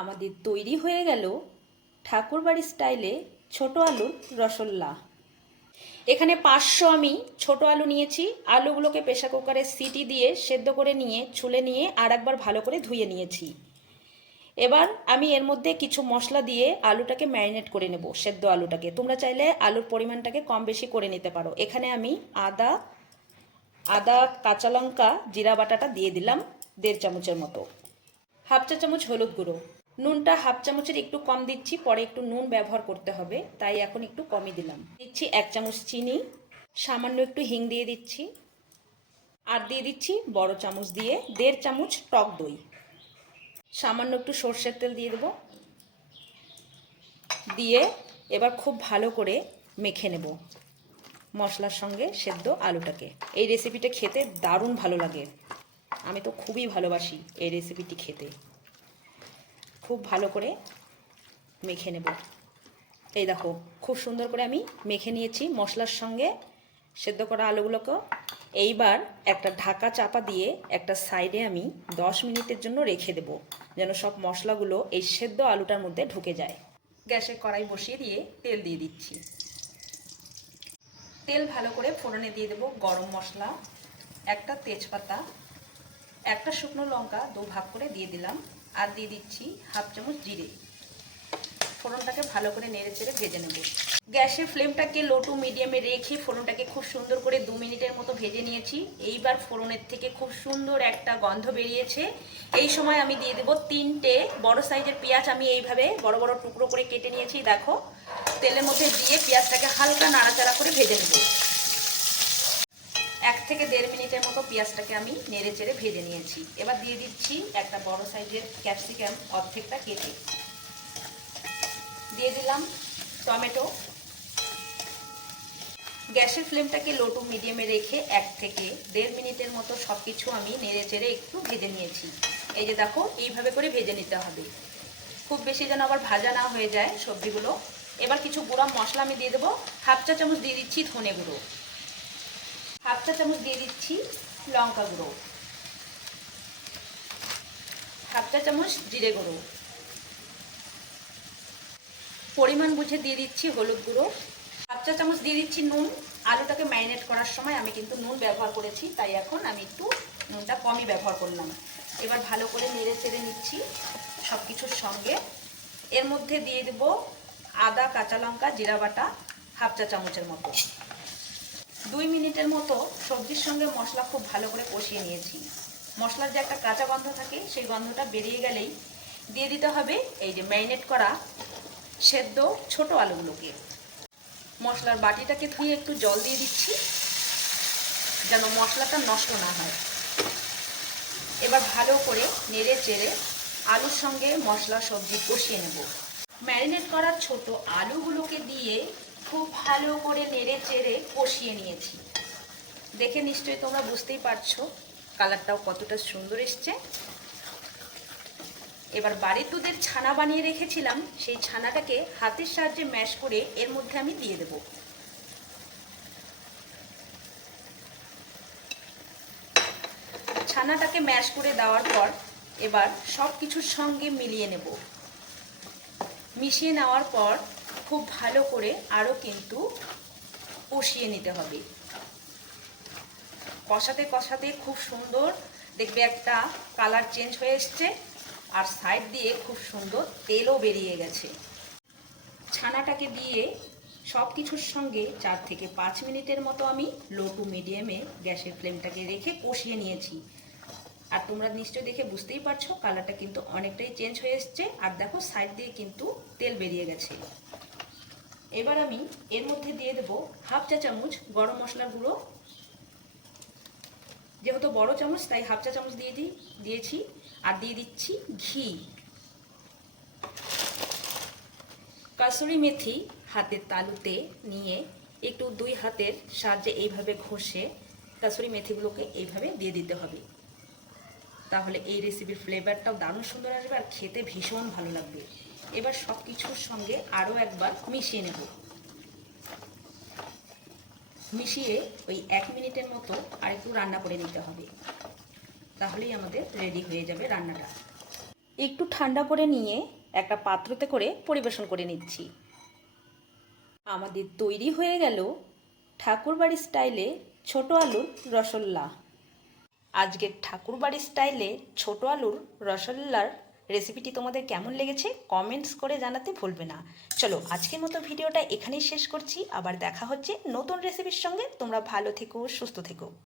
আমাদের তৈরি হয়ে গেল ঠাকুরবাড়ি স্টাইলে ছোট আলুর রসগোল্লা। এখানে 500 আমি ছোট আলু নিয়েছি। আলুগুলোকে প্রেসার কুকারে সিটি দিয়ে সেদ্ধ করে নিয়ে ছুলে নিয়ে আর একবার ভালো করে ধুয়ে নিয়েছি। এবার আমি এর মধ্যে কিছু মশলা দিয়ে আলুটাকে ম্যারিনেট করে নেব। সেদ্ধ আলুটাকে তোমরা চাইলে আলুর পরিমাণটাকে কম বেশি করে নিতে পারো। এখানে আমি আদা আদা কাঁচা লঙ্কা জিরা বাটাটা দিয়ে দিলাম 1.5 চামচের মতো। হাফ চা চামচ হলুদ গুঁড়ো, নুনটা হাফ চামচের একটু কম দিচ্ছি, পরে একটু নুন ব্যবহার করতে হবে তাই এখন একটু কমই দিলাম। দিচ্ছি 1 চামচ চিনি, সামান্য একটু হিং দিয়ে দিচ্ছি, আর দিয়ে দিচ্ছি বড় চামচ দিয়ে 1.5 চামচ টক দই, সামান্য একটু সর্ষের তেল দিয়ে দেবো। দিয়ে এবার খুব ভালো করে মেখে নেব মশলার সঙ্গে সেদ্ধ আলুটাকে। এই রেসিপিটা খেতে দারুণ ভালো লাগে, আমি তো খুবই ভালোবাসি এই রেসিপিটি খেতে। খুব ভালো করে মেখে নেব। এই দেখো খুব সুন্দর করে আমি মেখে নিয়েছি মশলার সঙ্গে সেদ্ধ করা আলুগুলোকে। এইবার একটা ঢাকা চাপা দিয়ে একটা সাইডে আমি 10 মিনিটের জন্য রেখে দেব, যেন সব মশলাগুলো এই সেদ্ধ আলুটার মধ্যে ঢুকে যায়। গ্যাসে কড়াই বসিয়ে দিয়ে তেল দিয়ে দিচ্ছি। তেল ভালো করে ফোড়নে দিয়ে দেব গরম মশলা, একটা তেজপাতা, একটা শুকনো লঙ্কা 2 ভাগ করে দিয়ে দিলাম, আর দিয়ে দিচ্ছি হাফ চামচ জিরে। ফোড়নটাকে ভালো করে নেড়ে চেড়ে ভেজে নেব। গ্যাসের ফ্লেমটাকে লো টু মিডিয়ামে রেখে ফোড়নটাকে খুব সুন্দর করে 2 মিনিটের মতো ভেজে নিয়েছি। এইবার ফোড়নের থেকে খুব সুন্দর একটা গন্ধ বেরিয়েছে। এই সময় আমি দিয়ে দেব 3টে বড় সাইজের পেঁয়াজ। আমি এইভাবে বড় বড় টুকরো করে কেটে নিয়েছি। দেখো তেলের মধ্যে দিয়ে পেঁয়াজটাকে হালকা নাড়াচাড়া করে ভেজে নেব। 1 থেকে 1.5 মিনিটের মতো পেঁয়াজটাকে আমি নেড়ে চেড়ে ভেজে নিয়েছি। এবার দিয়ে দিচ্ছি একটা বড় সাইজের ক্যাপসিকাম অর্ধেকটা কেটে, দিয়ে দিলাম টমেটো। গ্যাসের ফ্লেমটাকে লো টু মিডিয়ামে রেখে 1 থেকে 1.5 মিনিটের মতো সব কিছু আমি নেড়ে চেড়ে একটু ভেজে নিয়েছি। এই যে দেখো এইভাবে করে ভেজে নিতে হবে, খুব বেশি যেন আবার ভাজা না হয়ে যায় সবজিগুলো। এবার কিছু গুঁড়া মশলা আমি দিয়ে দেবো। হাফ চা চামচ দিয়ে দিচ্ছি ধনে গুঁড়ো, হাফ চা চামচ দিয়ে দিচ্ছি লঙ্কা গুঁড়ো, হাফ চা চামচ জিরে গুঁড়ো, পরিমাণ বুঝে দিয়ে দিচ্ছি হলুদ গুঁড়ো, হাফ চা চামচ দিয়ে দিচ্ছি নুন। আলুটাকে ম্যারিনেট করার সময় আমি কিন্তু নুন ব্যবহার করেছি, তাই এখন আমি একটু নুনটা কমই ব্যবহার করলাম। এবার ভালো করে নেড়ে চেড়ে নিচ্ছি সব কিছুর সঙ্গে। এর মধ্যে দিয়ে দেব আদা কাঁচা লঙ্কা জিরা বাটা হাফ চা চামচের মতো। 2 মিনিটের মতো সবজির সঙ্গে মশলা খুব ভালো করে কষিয়ে নিয়েছি। মশলার যে একটা কাঁচা গন্ধ থাকে সেই গন্ধটা বেরিয়ে গেলেই দিয়ে দিতে হবে এই যে ম্যারিনেট করা সেদ্ধ ছোট আলুগুলোকে। মশলার বাটিটাকে ধুয়ে একটু জল দিয়ে দিচ্ছি যেন মশলাটা নষ্ট না হয়। এবার ভালো করে নেড়ে চেড়ে আলুর সঙ্গে মশলা সবজি কষিয়ে নেব। ম্যারিনেট করা ছোট আলুগুলোকে দিয়ে খুব ভালো করে নেড়ে চেড়ে কষিয়ে নিয়েছি। দেখে নিশ্চয়ই তোমরা বুঝতেই পারছো কালারটাও কতটা সুন্দর এসছে। এবার বাড়ির দুধের ছানা বানিয়ে রেখেছিলাম, সেই ছানাটাকে হাতের সাহায্যে ম্যাশ করে এর মধ্যে আমি দিয়ে দেব। ছানাটাকে ম্যাশ করে দেওয়ার পর এবার সব কিছুর সঙ্গে মিলিয়ে নেব। মিশিয়ে নেওয়ার পর খুব ভালো করে আরও কিন্তু কষিয়ে নিতে হবে। কষাতে কষাতে খুব সুন্দর দেখবে একটা কালার চেঞ্জ হয়ে এসছে, আর সাইড দিয়ে খুব সুন্দর তেলও বেরিয়ে গেছে। ছানাটাকে দিয়ে সব কিছুর সঙ্গে 4 থেকে 5 মিনিটের মতো আমি লো টু মিডিয়ামে গ্যাসের ফ্লেমটাকে রেখে কষিয়ে নিয়েছি। আর তোমরা নিশ্চয়ই দেখে বুঝতেই পারছো কালারটা কিন্তু অনেকটাই চেঞ্জ হয়ে এসছে, আর দেখো সাইড দিয়ে কিন্তু তেল বেরিয়ে গেছে। এবার আমি এর মধ্যে দিয়ে দেবো হাফ চা চামচ গরম মশলার গুঁড়ো। যেহেতু বড় চামচ তাই হাফ চা চামচ দিয়েছি। আর দিয়ে দিচ্ছি ঘি। কাসুরি মেথি হাতের তালুতে নিয়ে একটু 2 হাতের সাহায্যে এইভাবে ঘষে কাসুরি মেথিগুলোকে এইভাবে দিয়ে দিতে হবে, তাহলে এই রেসিপির ফ্লেভারটাও দারুণ সুন্দর আসবে আর খেতে ভীষণ ভালো লাগবে। এবার সব কিছুর সঙ্গে আরও একবার মিশিয়ে নেব। মিশিয়ে ওই 1 মিনিটের মতো আর একটু রান্না করে নিতে হবে, তাহলেই আমাদের রেডি হয়ে যাবে রান্নাটা। একটু ঠান্ডা করে নিয়ে একটা পাত্রতে করে পরিবেশন করে নিচ্ছি। আমাদের তৈরি হয়ে গেল ঠাকুরবাড়ির স্টাইলে ছোট আলুর রসগোল্লা। আজকের ঠাকুরবাড়ির স্টাইলে ছোট আলুর রসগোল্লার রেসিপিটি তোমাদের কেমন লেগেছে কমেন্টস করে জানাতে ভুলবে না। চলো আজকের মতো ভিডিওটা এখানেই শেষ করছি, আবার দেখা হচ্ছে নতুন রেসিপির সঙ্গে। তোমরা ভালো থেকো, সুস্থ থেকো।